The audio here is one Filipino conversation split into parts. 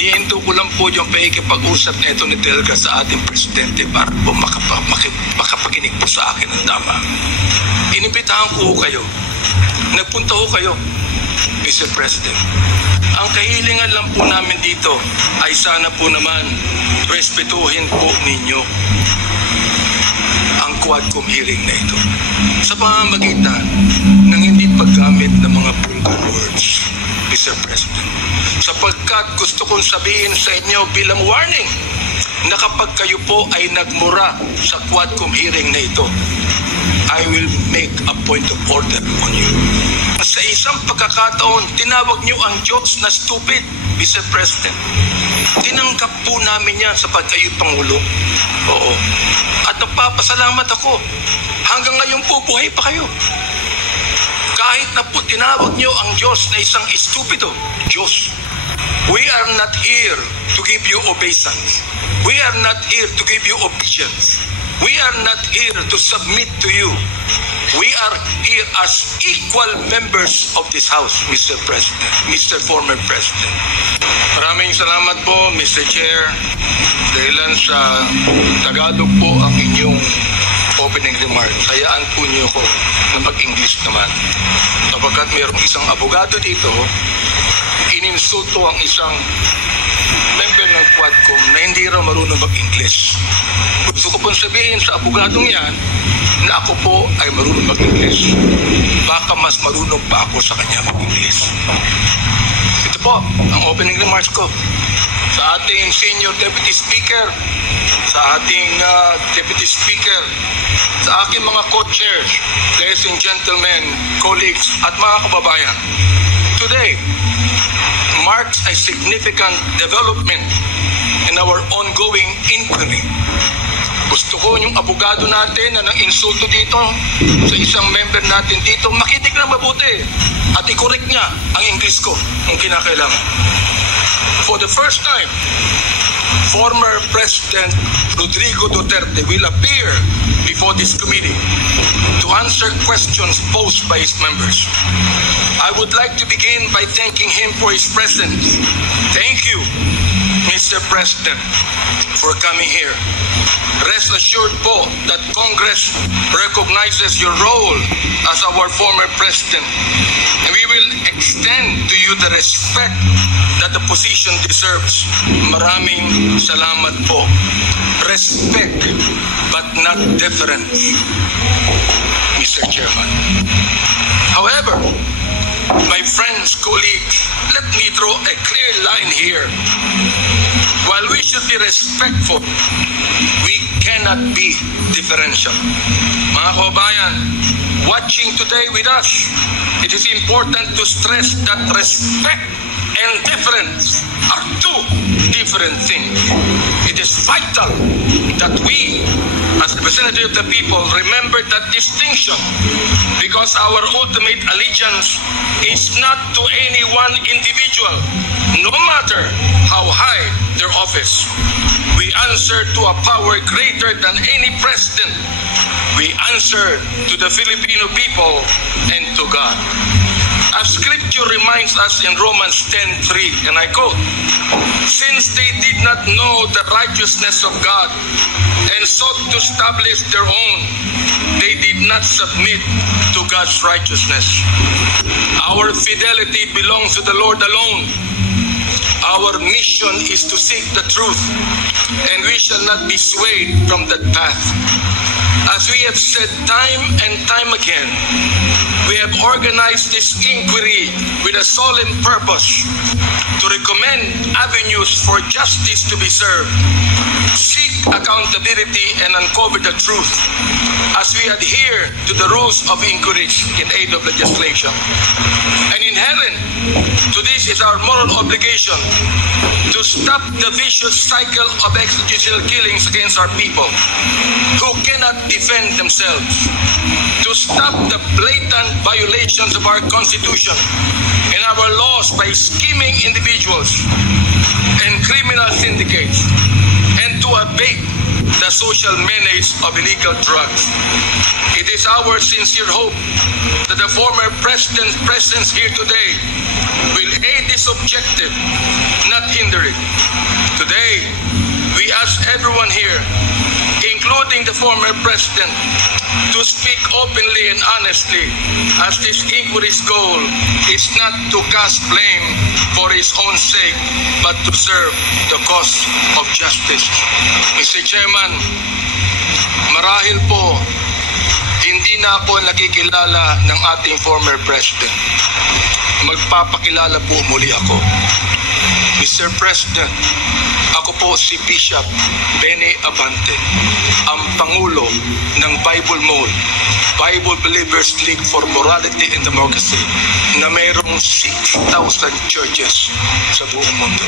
Hihinto ko lang po yung pakikipag-usap nito ni Delga sa ating presidente para po makapakinig po sa akin ng tama. Inimbitahan ko kayo. Nagpunta ko kayo, Mr. President. Ang kahilingan lang po namin dito ay sana po naman respetuhin po ninyo ang Quadcom hearing na ito sa pamamagitan ng hindi paggamit ng mga vulgar words, Mr. President. Sapagkat gusto kong sabihin sa inyo bilang warning na kapag kayo po ay nagmura sa Quadcom hearing na ito, I will make a point of order on you. Sa isang pagkakataon, tinawag niyo ang Diyos na stupid, Mr. President. Tinanggap po namin yan sa pagkayo Pangulo. Oo. At nagpapasalamat ako. Hanggang ngayon po, buhay pa kayo. Kahit na po tinawag niyo ang Diyos na isang stupido, Diyos, we are not here to give you obeisance. We are not here to give you obedience. We are not here to submit to you. We are here as equal members of this House, Mr. President, Mr. Former President. Maraming salamat po, Mr. Chair. Dahilan sa Tagalog po ang inyong opening remarks. Hayaan po niyo ko na mag-English naman. Sapagkat mayroong isang abogado dito, ininsulto ang isang member ng Quadcom na hindi raw marunong mag-English. Gusto ko pong sabihin sa abogadong yan na ako po ay marunong mag-English. Baka mas marunong pa ako sa kanya mag-English. Ito po ang opening remarks ko sa ating Senior Deputy Speaker, sa ating Deputy Speaker, sa aking mga co-chairs, ladies and gentlemen, colleagues at mga kababayan. Today marks a significant development in our ongoing inquiry. Gusto ko yung abogado natin na nang-insulto dito sa isang member natin dito, makinig lang mabuti at i-correct niya ang English ko kung kinakailangan. For the first time, former President Rodrigo Duterte will appear before this committee to answer questions posed by his members. I would like to begin by thanking him for his presence. Thank you, Mr. President, for coming here. Rest assured po that Congress recognizes your role as our former president, and we will extend to you the respect that the position deserves. Maraming salamat po. Respect, but not deference, Mr. Chairman. However, my friends, colleagues, let me draw a clear line here. While we should be respectful, we cannot be differential. Mga kababayan, watching today with us, it is important to stress that respect and deference are two different things. It is vital that we, as representatives of the people, remember that distinction, because our ultimate allegiance is not to any one individual, no matter how high their office. We answer to a power greater than any president. We answer to the Filipino people and to God. As Scripture reminds us in Romans 10:3, and I quote, "Since they did not know the righteousness of God and sought to establish their own, they did not submit to God's righteousness." Our fidelity belongs to the Lord alone. Our mission is to seek the truth, and we shall not be swayed from that path. As we have said time and time again, we have organized this inquiry with a solemn purpose to recommend avenues for justice to be served, seek accountability, and uncover the truth as we adhere to the rules of inquiry in aid of legislation. And inherent to this is our moral obligation to stop the vicious cycle of extrajudicial killings against our people who cannot defend themselves, to stop the blatant violations of our Constitution and our laws by scheming individuals and criminal syndicates, and to abate the the social menace of illegal drugs. It is our sincere hope that the former President's presence here today will aid this objective, not hinder it. Today, we ask everyone here, including the former President, to speak openly and honestly, as this inquiry's goal is not to cast blame for his own sake, but to serve the cause of justice. Mr. Chairman, marahil po, hindi na ako nakikilala ng ating former President. Magpapakilala po muli ako. Mr. President, ako po si Bishop Benny Abante, ang Pangulo ng Bible Mall, Bible Believers League for Morality and Democracy, na mayroong 6,000 churches sa buong mundo.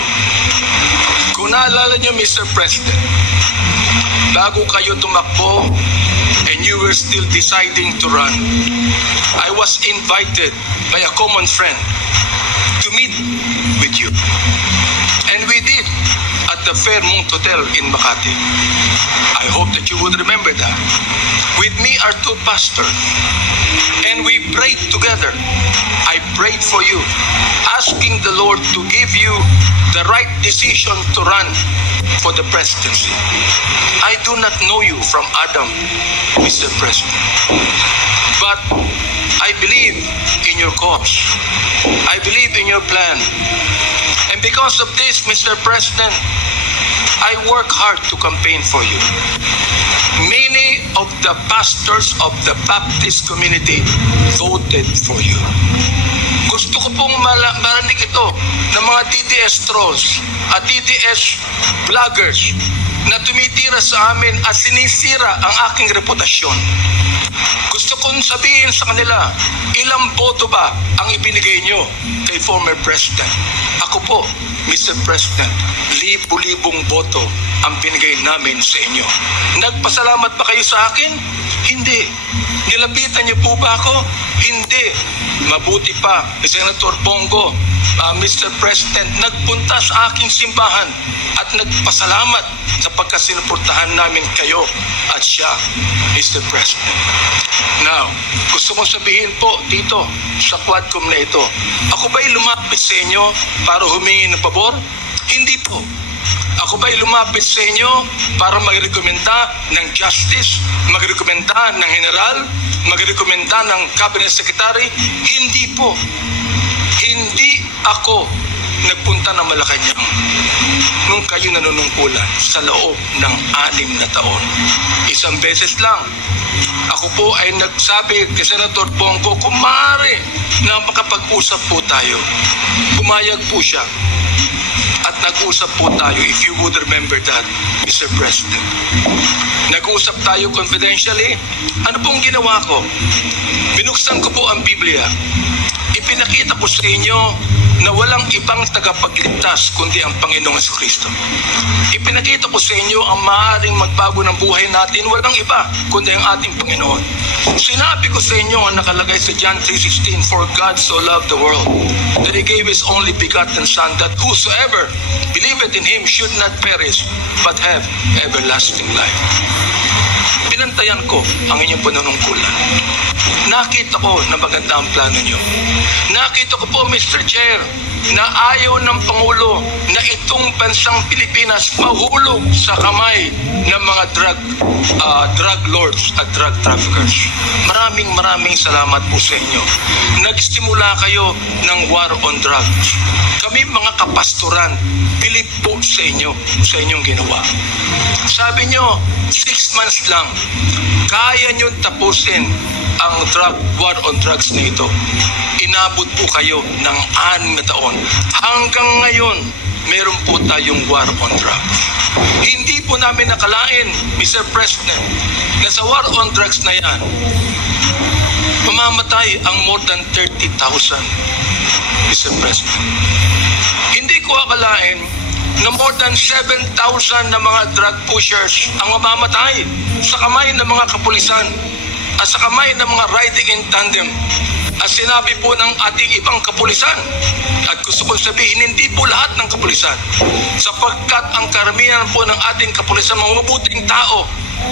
Kung naalala niyo, Mr. President, bago kayo tumakbo and you were still deciding to run, I was invited by a common friend to meet with you. And we did at the Fairmont Hotel in Makati. I hope that you would remember that. With me are two pastors, and we prayed together. I prayed for you, asking the Lord to give you the right decision to run for the presidency. I do not know you from Adam, Mr. President, but I believe in your cause. I believe in your plan. And because of this, Mr. President, I work hard to campaign for you. Many of the pastors of the Baptist community voted for you. Gusto ko pong marinig ito ng mga DDS trolls at DDS vloggers na tumitira sa amin at sinisira ang aking reputasyon. Gusto kong sabihin sa kanila, ilang boto ba ang ibinigay nyo kay former President? Ako po, Mr. President, libo-libong boto ang binigay namin sa inyo. Nagpasalamat ba kayo sa akin? Hindi. Nilapitan niyo po ba ako? Hindi. Mabuti pa, Senator Bongo, Mr. President, nagpunta sa aking simbahan at nagpasalamat sapagkat sinuportahan namin kayo at siya, Mr. President. Now, gusto kong sabihin po dito sa Quadcom na ito, ako ba'y lumapit sa inyo para humingi ng pabor? Hindi po. Ako ba'y lumapit sa inyo para magrekomenda ng justice, magrekomenda ng general, magrekomenda ng cabinet secretary? Hindi po. Hindi ako nagpunta ng Malacanang nung kayo nanunungkulan sa loob ng 6 na taon. Isang beses lang. Ako po ay nagsabi kay Senator Bongo, kung maaari na makapag-usap po tayo. Pumayag po siya. At nag-usap po tayo, if you would remember that, Mr. President. Nag-usap tayo confidentially. Ano pong ginawa ko? Binuksan ko po ang Biblia. Ipinakita ko sa inyo na walang ibang tagapagligtas kundi ang Panginoong Jesucristo. Ipinakita ko sa inyo ang maaaring magbago ng buhay natin, walang iba kundi ang ating Panginoon. Sinabi ko sa inyo ang nakalagay sa John 3:16, for God so loved the world that He gave His only begotten Son, that whosoever believeth in Him should not perish but have everlasting life. Pinantayan ko ang inyong panunungkulan. Nakita ko na maganda ang plano nyo. Nakita ko po, Mr. Chair, na ayaw ng Pangulo na itong bansang Pilipinas mahulog sa kamay ng mga drug lords at drug traffickers. Maraming salamat po sa inyo. Nagsimula kayo ng war on drugs. Kami mga kapastoran, bilib po sa inyo, sa inyong ginawa. Sabi nyo, 6 months lang, kaya nyo tapusin ang war on drugs na ito. Inabot po kayo ng 6 na taon. Hanggang ngayon, meron po tayong war on drugs. Hindi po namin nakalain, Mr. President, na sa war on drugs na yan, mamamatay ang more than 30,000, Mr. President. Hindi ko akalain na more than 7,000 na mga drug pushers ang mamamatay sa kamay ng mga kapulisan at sa kamay ng mga riding in tandem At sinabi po ng ating ibang kapulisan, at gusto kong sabihin, hindi po lahat ng kapulisan, sapagkat ang karamihan po ng ating kapulisan mga mabuting tao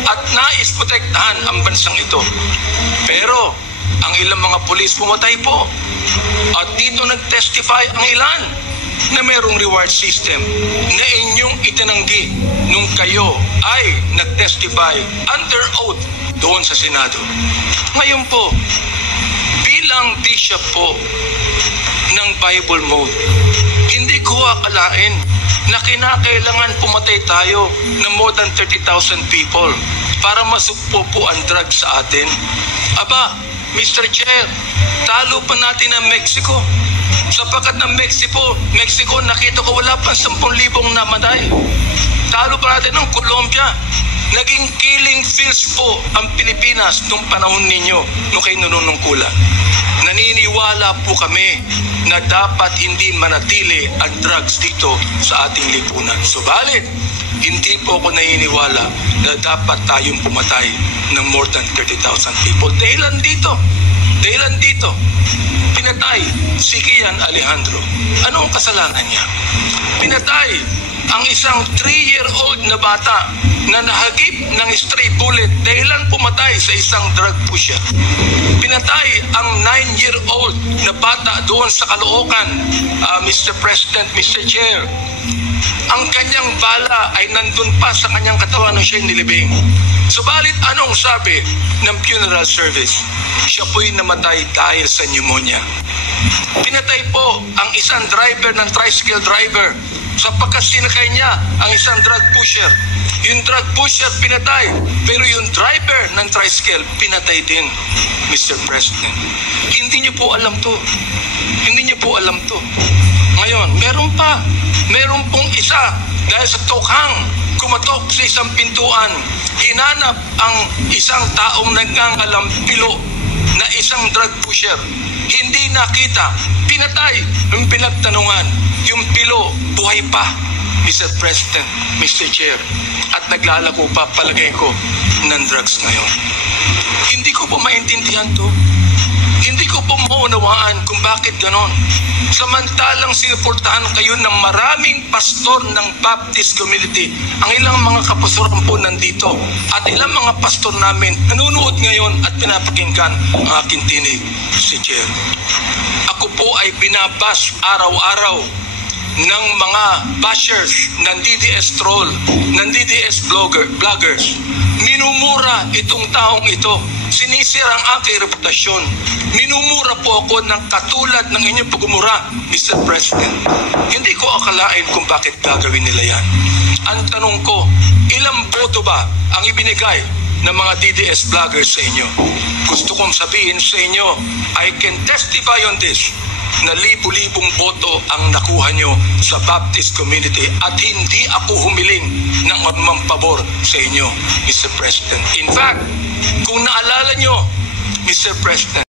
at nais protektahan ang bansang ito. Pero ang ilang mga pulis pumatay po. At dito nag-testify ang ilan na mayroong reward system na inyong itinanggi nung kayo ay nag-testify under oath doon sa Senado. Ngayon po, bilang bishop po ng Bible Mode, hindi ko akalain na kinakailangan pumatay tayo ng more than 30,000 people para masugpo po ang drugs sa atin. Aba, Mr. Chair, talo pa natin ang Mexico. Sapagkat ng Mexico, nakita ko wala pang 10,000 namatay. Talo pa natin ng Colombia. Naging killing fields po ang Pilipinas nung panahon ninyo, nung kayo nanunungkulan. Naniniwala po kami na dapat hindi manatili ang drugs dito sa ating lipunan. Subalit, hindi po ako naniniwala na dapat tayong pumatay ng more than 30,000 people. Dahilan dito, pinatay si Kian Alejandro. Ano ang kasalanan niya? Pinatay ang isang 3-year-old na bata na nahagip ng stray bullet dahilan pumatay sa isang drug pusher. Pinatay ang 9-year-old na bata doon sa Caloocan, Mr. President, Mr. Chair. Ang kanyang bala ay nandun pa sa kanyang katawan nung siya'y nilibing. Subalit anong sabi ng funeral service? Siya po'y namatay dahil sa pneumonia. Pinatay po ang isang driver ng tricycle driver sapagkat sinakay niya ang isang drug pusher. Yung drug pusher pinatay, pero yung driver ng tricycle pinatay din, Mr. President. Hindi niyo po alam to. Ngayon, meron pong isa dahil sa tokhang kumatok sa isang pintuan, hinanap ang isang taong nagngangalampilo na isang drug pusher. Hindi nakita, pinatay, yung pinagtanungan, yung pilo, buhay pa, Mr. President, Mr. Chair, at naglalako pa, palagay ko, ng drugs ngayon. Hindi ko po maintindihan to. Hindi ko po maunawaan kung bakit ganon. Samantalang sinuportahan kayo ng maraming pastor ng Baptist community. Ang ilang mga kapastoran po nandito at ilang mga pastor namin nanonood ngayon at pinapakinggan ang aking tinig, si Chair. Ako po ay binabas araw-araw ng mga bashers ng DDS troll, ng DDS vloggers. Minumura itong taong ito. Sinisira ang aking reputasyon. Minumura po ako ng katulad ng inyong pagmumura, Mr. President. Hindi ko akalain kung bakit gagawin nila yan. Ang tanong ko, ilang boto ba ang ibinigay ng mga DDS vloggers sa inyo? Gusto kong sabihin sa inyo, I can testify on this, na libu-libong boto ang nakuha nyo sa Baptist community at hindi ako humiling ng anumang pabor sa inyo, Mr. President. In fact, kung naalala nyo, Mr. President,